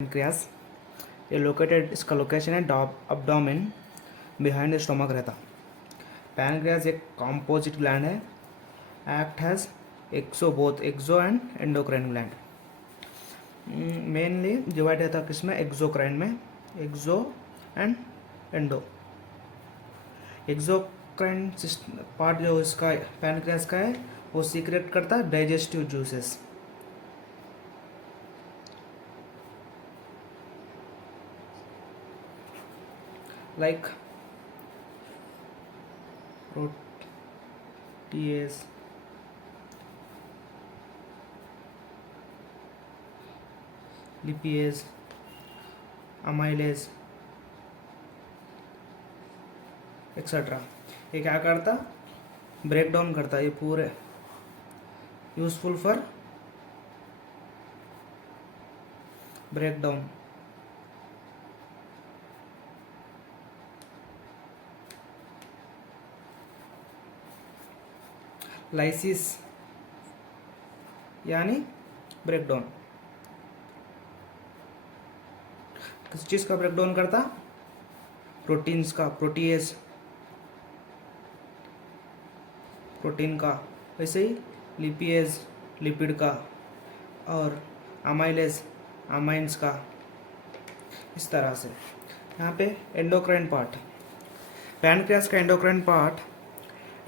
Pancreas ये located, इसका location है abdomen बिहाइंड द स्टोमक रहता। पैनक्रियास एक कॉम्पोजिट ग्लैंड है, act has both exo and endocrine gland. Mainly divide रहता किसमें, एक्सोक्राइन में, exo and endo. Exocrine part जो इसका पैनक्रियास का है वो सीक्रेट करता है digestive juices. Like protease, lipase, amylase etcetera. ये क्या करता, ब्रेक डाउन करता, ये पूरे useful for break down. Lysis यानी ब्रेक डाउन। किस चीज़ का ब्रेक डाउन करता, प्रोटीन्स का, प्रोटीएज प्रोटीन का, वैसे ही लिपिएज लिपिड का, और अमाइलेज अमाइंस का। इस तरह से यहाँ पे एंडोक्राइन पार्ट, पैनक्रियास का एंडोक्राइन पार्ट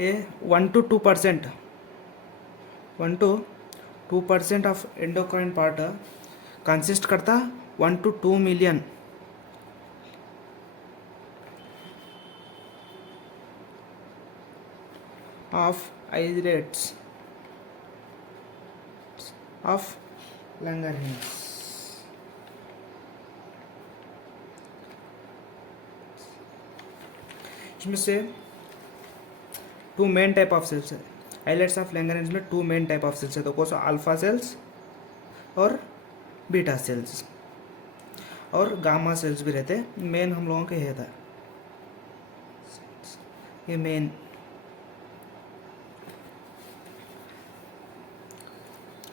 ये 1 to 2% 1 to 2% of endocrine part consist करता 1 to 2 million of islets of Langerhans. इसमें से two main type of cells है। आइलेट्स ऑफ लैंगरहैंस में two main type of cells है, तो कौन सा, अल्फा सेल्स और बीटा सेल्स, और गामा सेल्स भी रहते हैं। मेन हम लोगों के ये था, ये main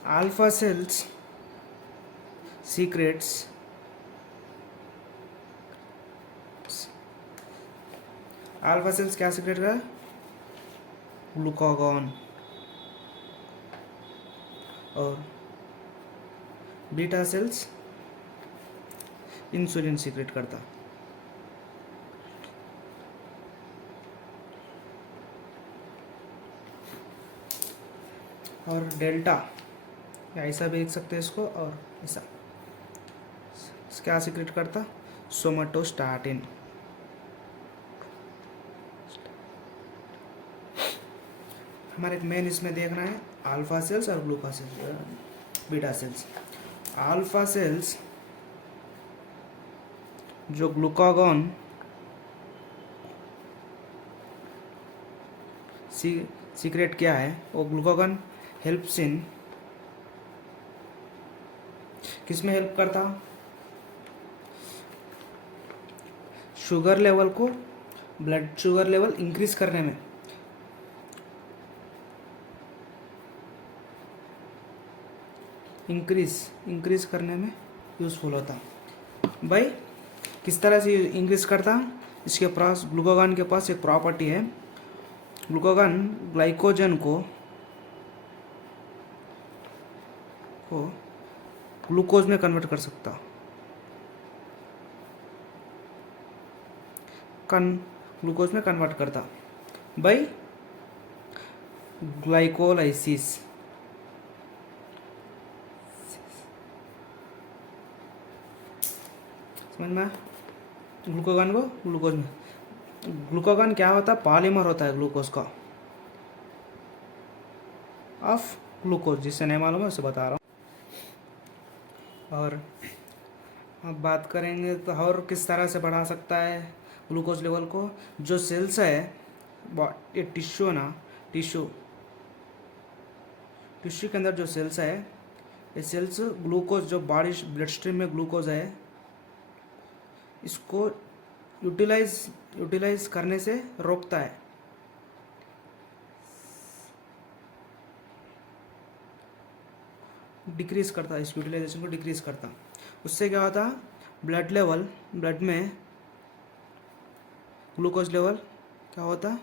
alpha cells secrets alpha cells क्या सीक्रेट का, ग्लूकागॉन, और बीटा सेल्स इंसुलिन सीक्रेट करता। और डेल्टा ऐसा भी लिख सकते हैं इसको, और ऐसा क्या सीक्रेट करता, सोमाटोस्टैटिन। हमारे मेन इसमें देखना है अल्फा सेल्स और ग्लूका cells, beta cells. Alpha cells जो ग्लूकागॉन सीक्रेट क्या है, वो ग्लूकागॉन हेल्प्स इन, किसमें हेल्प करता, शुगर लेवल को, ब्लड शुगर लेवल इंक्रीज करने में। इंक्रीज करने में यूज़फुल होता। भाई किस तरह से इंक्रीज करता, इसके पास, ग्लूकागॉन के पास एक प्रॉपर्टी है, ग्लूकागॉन ग्लाइकोजन को ग्लूकोज में कन्वर्ट कर सकता, ग्लूकोज में कन्वर्ट करता बाय ग्लाइकोलाइसिस। समझ में, ग्लूकागॉन को ग्लूकोज में, ग्लूकागॉन क्या होता है, पॉलीमर होता है ग्लूकोज का, ऑफ ग्लूकोज, जिससे नहीं मालूम है उसे बता रहा हूँ। और अब बात करेंगे तो और किस तरह से बढ़ा सकता है ग्लूकोज लेवल को। जो सेल्स है, ये टिश्यू ना, टिश्यू के अंदर जो सेल्स है, ये सेल्स ग्लूकोज, जो बॉडी ब्लड स्ट्रीम में ग्लूकोज है, इसको यूटिलाइज करने से रोकता है। डिक्रीज करता है, इस यूटिलाइजेशन को डिक्रीज करता। उससे क्या होता, ब्लड में ग्लूकोज लेवल क्या होता,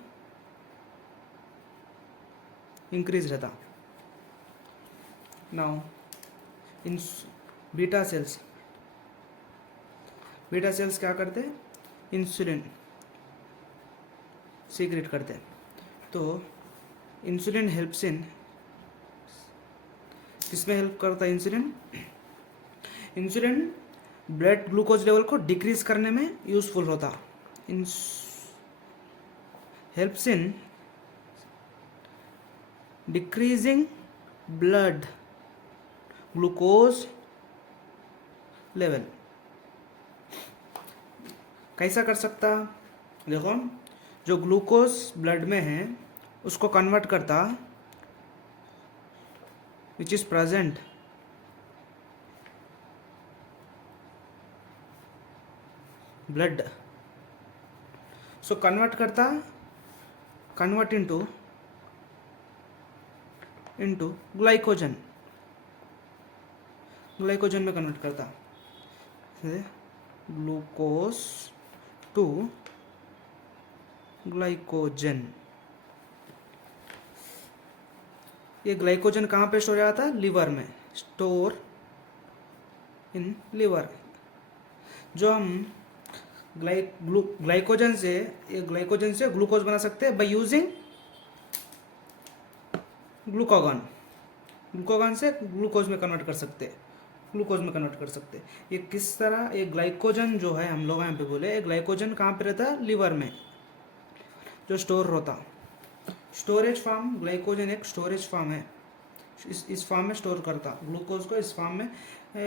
इंक्रीज रहता। नाउ इन बीटा सेल्स क्या करते, इंसुलिन सीक्रेट करते। तो इंसुलिन हेल्प्स इन, किसमें हेल्प करता है इंसुलिन ब्लड ग्लूकोज लेवल को डिक्रीज करने में यूजफुल होता। Helps in decreasing blood glucose level. कैसा कर सकता, देखो जो ग्लूकोज ब्लड में है उसको कन्वर्ट करता, which is present blood, so convert into glycogen में कन्वर्ट करता, ग्लूकोज टू ग्लाइकोजन। ये ग्लाइकोजन कहाँ पे स्टोर होता है, लीवर में, स्टोर इन लीवर। जो हम ग्लाइकोजन से ग्लूकोज बना सकते हैं बाय यूजिंग ग्लूकागॉन से ग्लूकोज में कन्वर्ट कर सकते। ये किस तरह, ये ग्लाइकोजन जो है हम लोग यहाँ पे बोले, ग्लाइकोजन कहाँ पे रहता है, लीवर में जो स्टोर होता, स्टोरेज फॉर्म। ग्लाइकोजन एक स्टोरेज फॉर्म है, इस फॉर्म में स्टोर करता ग्लूकोज को, इस फॉर्म में।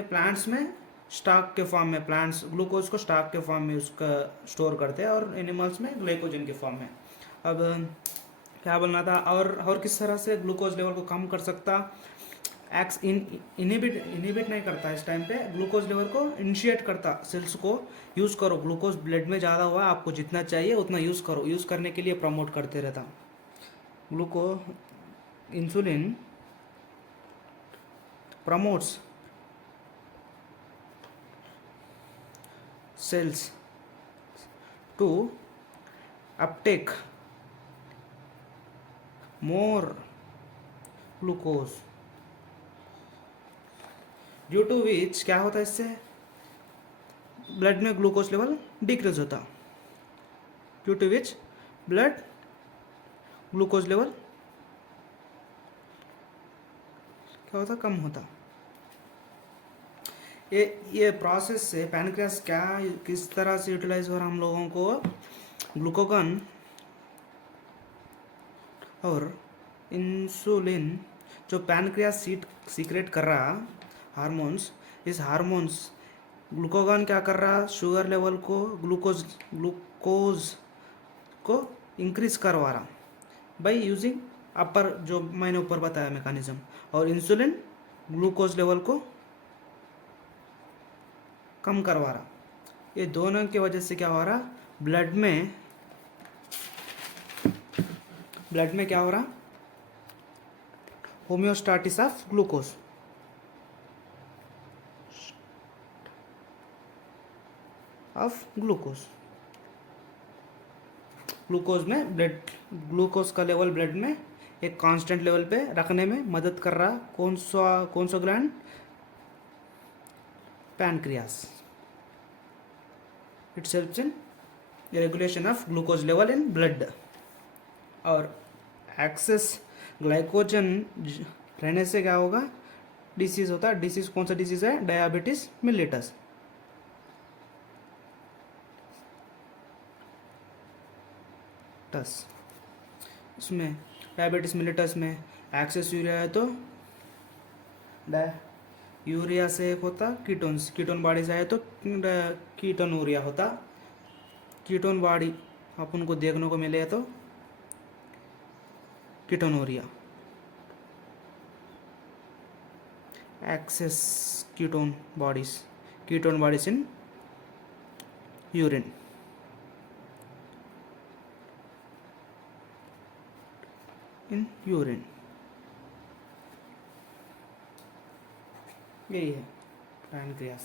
प्लांट्स में स्टॉक के फॉर्म में, प्लांट्स ग्लूकोज को स्टॉक के फॉर्म में उसका स्टोर करते हैं, और एनिमल्स में ग्लाइकोजन के फॉर्म में। अब क्या बोलना था, और किस तरह से ग्लूकोज लेवल को कम कर सकता, इनहिबिट नहीं करता, इस टाइम पे ग्लूकोज लेवल को इनिशिएट करता, सेल्स को यूज़ करो, ग्लूकोज ब्लड में ज़्यादा हुआ, आपको जितना चाहिए उतना यूज़ करो, यूज़ करने के लिए प्रमोट करते रहता। Insulin promotes cells to uptake more glucose, due to which क्या होता है, इससे ब्लड में ग्लूकोज लेवल डिक्रीज होता, due to which blood glucose level क्या होता, कम होता। ये प्रोसेस से पैनक्रियास किस तरह से यूटिलाइज हो रहा, हम लोगों को ग्लूकागॉन और इंसुलिन जो पैनक्रियास सीक्रेट कर रहा हार्मोन्स, इस हार्मोन्स ग्लूकागॉन क्या कर रहा, शुगर लेवल को, ग्लूकोज को इंक्रीज करवा रहा बाई यूजिंग अपर, जो मैंने ऊपर बताया मैकेनिज्म, और इंसुलिन ग्लूकोज लेवल को कम करवा रहा। ये दोनों की वजह से क्या हो रहा, ब्लड में क्या हो रहा, होम्योस्टासिस ऑफ ग्लूकोज, ग्लूकोज में ग्लूकोज का लेवल ब्लड में एक कांस्टेंट लेवल पे रखने में मदद कर रहा, कौन सा gland, pancreas. It's helps in regulation of glucose level in blood. और एक्सेस ग्लाइकोजन रहने से क्या होगा, डिसीज होता है। डिसीज कौन सा डिसीज है, डायबिटीज मिलिटस। इसमें डायबिटीज मिलिटस में एक्सेस यूरिया है, तो यूरिया से एक होता कीटोन बॉडी से आए तो कीटोनूरिया होता। कीटोन बॉडी अपन को देखने को मिले तो ketonuria. Excess ketone bodies in urine. यही है पैनक्रियास।